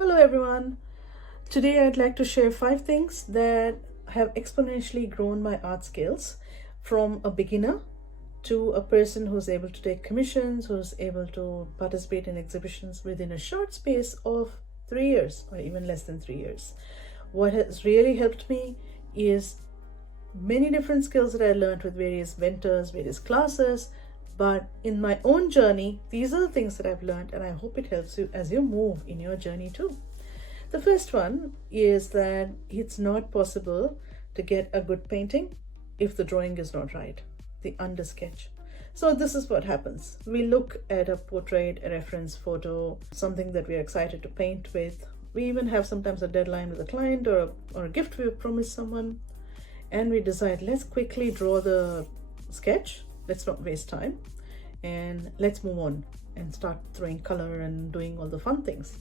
Hello everyone. Today I'd like to share 5 things that have exponentially grown my art skills from a beginner to a person who's able to take commissions, who's able to participate in exhibitions within a short space of 3 years or even less than 3 years. What has really helped me is many different skills that I learned with various mentors, various classes. But in my own journey, these are the things that I've learned, and I hope it helps you as you move in your journey too. The first one is that it's not possible to get a good painting if the drawing is not right, the undersketch. So this is what happens. We look at a portrait, a reference photo, something that we're excited to paint with. We even have sometimes a deadline with a client or a gift we've promised someone. And we decide, let's quickly draw the sketch. Let's not waste time. And let's move on and start throwing color and doing all the fun things.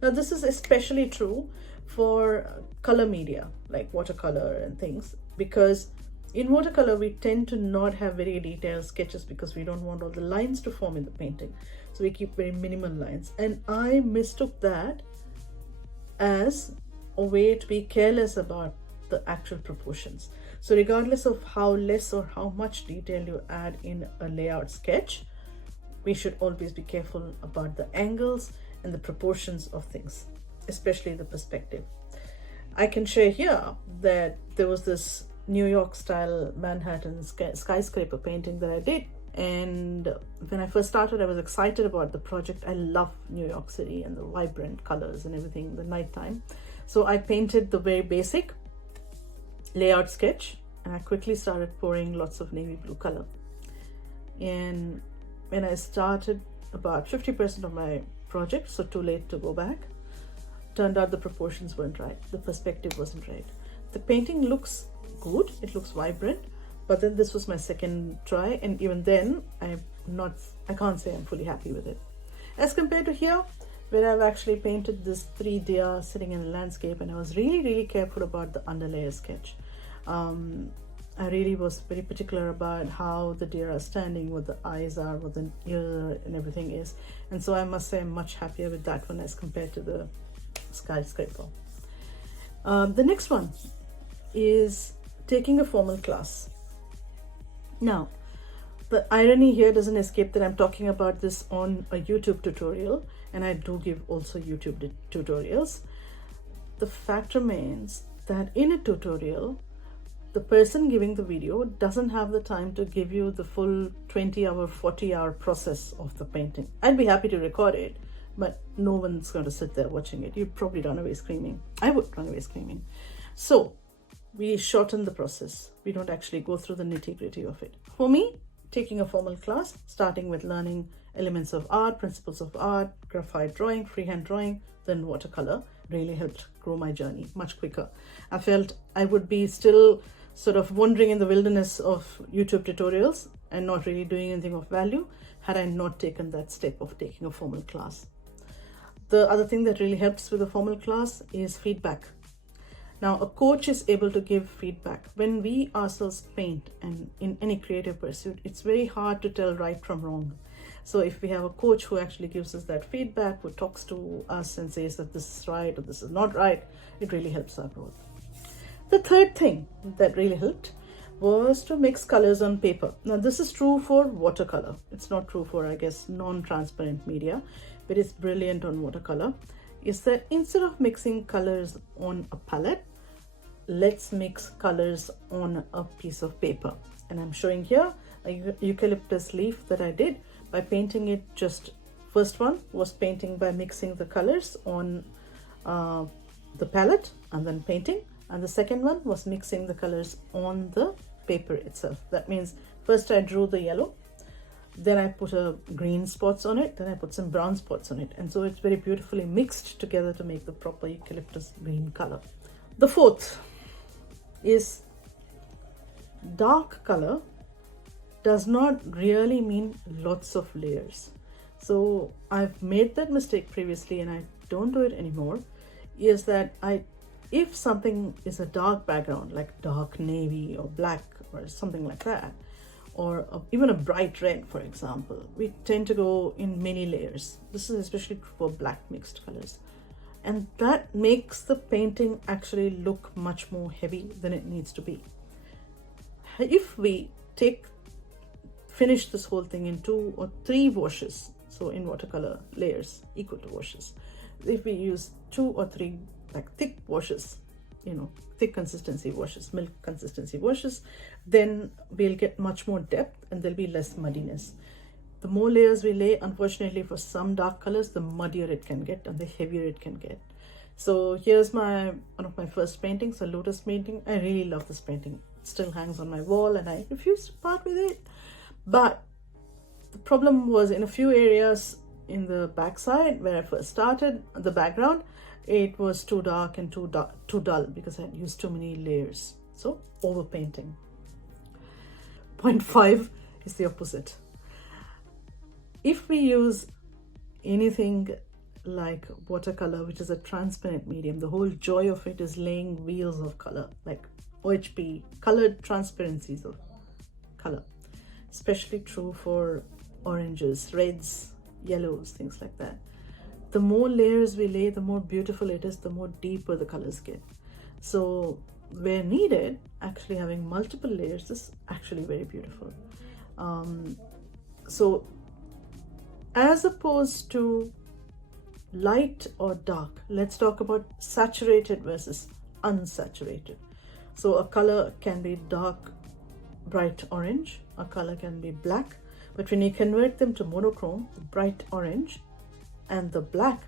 Now, this is especially true for color media like watercolor and things, because in watercolor we tend to not have very detailed sketches because we don't want all the lines to form in the painting. So we keep very minimal lines. And I mistook that as a way to be careless about the actual proportions. So regardless of how less or how much detail you add in a layout sketch, we should always be careful about the angles and the proportions of things, especially the perspective. I can share here that there was this New York style Manhattan skyscraper painting that I did. And when I first started, I was excited about the project. I love New York City and the vibrant colors and everything, the nighttime. So I painted the very basic layout sketch, and I quickly started pouring lots of navy blue color. And when I started about 50% of my project, so too late to go back, turned out the proportions weren't right, the perspective wasn't right. The painting looks good, it looks vibrant, but then this was my second try, and even then I can't say I'm fully happy with it. As compared to here, where I've actually painted this 3 deer sitting in a landscape, and I was really careful about the underlayer sketch. I really was very particular about how the deer are standing, what the eyes are, what the ear and everything is. And so I must say I'm much happier with that one as compared to the skyscraper. The next one is taking a formal class. Now, the irony here doesn't escape that I'm talking about this on a YouTube tutorial, and I do give also YouTube tutorials. The fact remains that in a tutorial, the person giving the video doesn't have the time to give you the full 20-hour, 40-hour process of the painting. I'd be happy to record it, but no one's going to sit there watching it. You'd probably run away screaming. I would run away screaming. So we shorten the process. We don't actually go through the nitty-gritty of it. For me, taking a formal class, starting with learning elements of art, principles of art, graphite drawing, freehand drawing, then watercolor, really helped grow my journey much quicker. I felt I would be still sort of wandering in the wilderness of YouTube tutorials and not really doing anything of value had I not taken that step of taking a formal class. The other thing that really helps with a formal class is feedback. Now, a coach is able to give feedback. When we ourselves paint and in any creative pursuit, it's very hard to tell right from wrong. So if we have a coach who actually gives us that feedback, who talks to us and says that this is right or this is not right, it really helps our growth. The third thing that really helped was to mix colors on paper. Now, this is true for watercolor. It's not true for, I guess, non-transparent media, but it's brilliant on watercolor. Is that instead of mixing colors on a palette, let's mix colors on a piece of paper. And I'm showing here a eucalyptus leaf that I did by painting it. Just first one was painting by mixing the colors on the palette and then painting, and the second one was mixing the colors on the paper itself. That means first I drew the yellow, then I put a green spots on it, then I put some brown spots on it, and so it's very beautifully mixed together to make the proper eucalyptus green color. The fourth is dark color does not really mean lots of layers. So I've made that mistake previously and I don't do it anymore, is that if something is a dark background like dark navy or black or something like that, or even a bright red, for example, we tend to go in many layers. This is especially true for black mixed colors. and that makes the painting actually look much more heavy than it needs to be. If we finish this whole thing in 2 or 3 washes, so in watercolor layers equal to washes, if we use 2 or 3 like thick washes, thick consistency washes, milk consistency washes, then we'll get much more depth and there'll be less muddiness. The more layers we lay, unfortunately for some dark colors, the muddier it can get and the heavier it can get. So here's one of my first paintings, a lotus painting. I really love this painting. It still hangs on my wall and I refuse to part with it. But the problem was in a few areas in the backside where I first started, the background, it was too dark and too dull because I had used too many layers. So overpainting. Point 5 is the opposite. If we use anything like watercolor, which is a transparent medium, the whole joy of it is laying wheels of color, like OHP, colored transparencies of color. Especially true for oranges, reds, yellows, things like that. The more layers we lay, the more beautiful it is, the more deeper the colors get. So where needed, actually having multiple layers is actually very beautiful. So as opposed to light or dark, let's talk about saturated versus unsaturated. So a color can be dark, bright orange, a color can be black, but when you convert them to monochrome, the bright orange and the black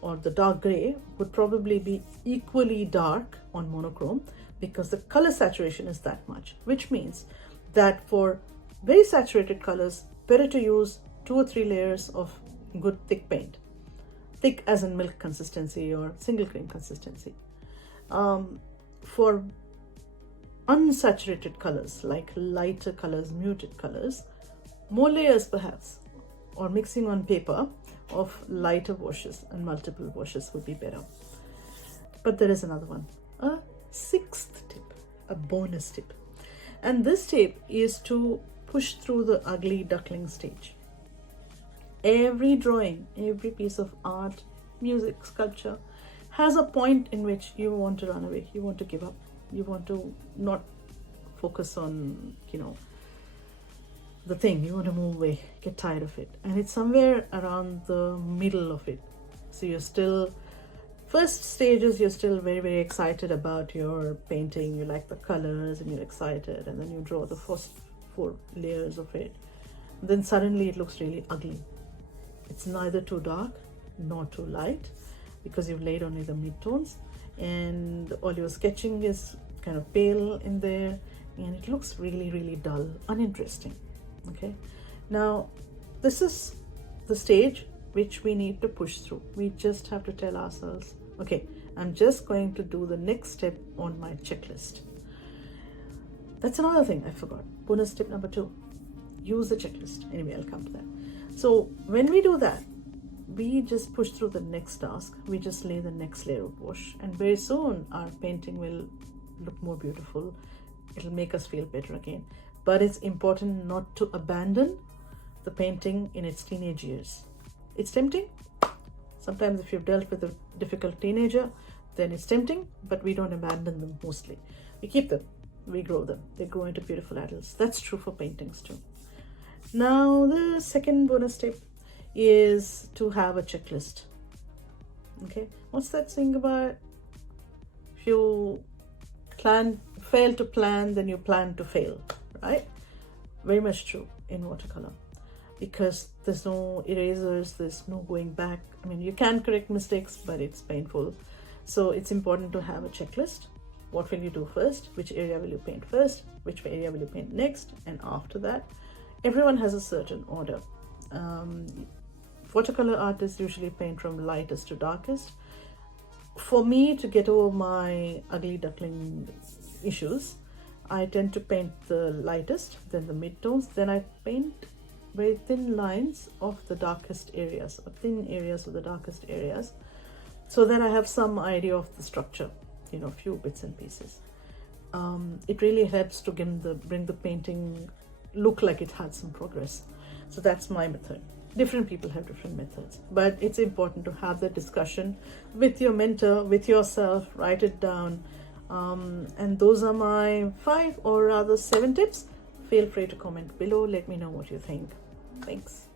or the dark gray would probably be equally dark on monochrome because the color saturation is that much, which means that for very saturated colors, better to use 2 or 3 layers of good thick paint. Thick as in milk consistency or single cream consistency. For unsaturated colors, like lighter colors, muted colors, more layers perhaps, or mixing on paper of lighter washes and multiple washes would be better. But there is another one, a 6th tip, a bonus tip. And this tip is to push through the ugly duckling stage. Every drawing, every piece of art, music, sculpture has a point in which you want to run away, you want to give up, you want to not focus on, the thing, you want to move away, get tired of it. And it's somewhere around the middle of it. So you're still, first stages, you're still very, very excited about your painting, you like the colors and you're excited, and then you draw the first 4 layers of it. And then suddenly it looks really ugly. It's neither too dark nor too light because you've laid only the midtones, and all your sketching is kind of pale in there, and it looks really, really dull, uninteresting. Okay, now this is the stage which we need to push through. We just have to tell ourselves, okay, I'm just going to do the next step on my checklist. That's another thing I forgot. Bonus tip number 2, use the checklist. Anyway, I'll come to that. So when we do that, we just push through the next task. We just lay the next layer of wash, and very soon our painting will look more beautiful. It'll make us feel better again. But it's important not to abandon the painting in its teenage years. It's tempting. Sometimes if you've dealt with a difficult teenager, then it's tempting, but we don't abandon them mostly. We keep them, we grow them. They grow into beautiful adults. That's true for paintings too. Now, the second bonus tip is to have a checklist. Okay, what's that saying about if you fail to plan, then you plan to fail, right? Very much true in watercolor, because there's no erasers, there's no going back. I mean, you can correct mistakes, but it's painful. So it's important to have a checklist. What will you do first? Which area will you paint first? Which area will you paint next? And after that, everyone has a certain order. Watercolor artists usually paint from lightest to darkest. For me, to get over my ugly duckling issues, I tend to paint the lightest, then the midtones, then I paint very thin lines of the darkest areas, or thin areas of the darkest areas, so that I have some idea of the structure, a few bits and pieces. It really helps to bring the painting look like it had some progress. So that's my method. Different people have different methods, but it's important to have the discussion with your mentor, with yourself, write it down. And those are my 5 or rather 7 tips. Feel free to comment below. Let me know what you think. Thanks.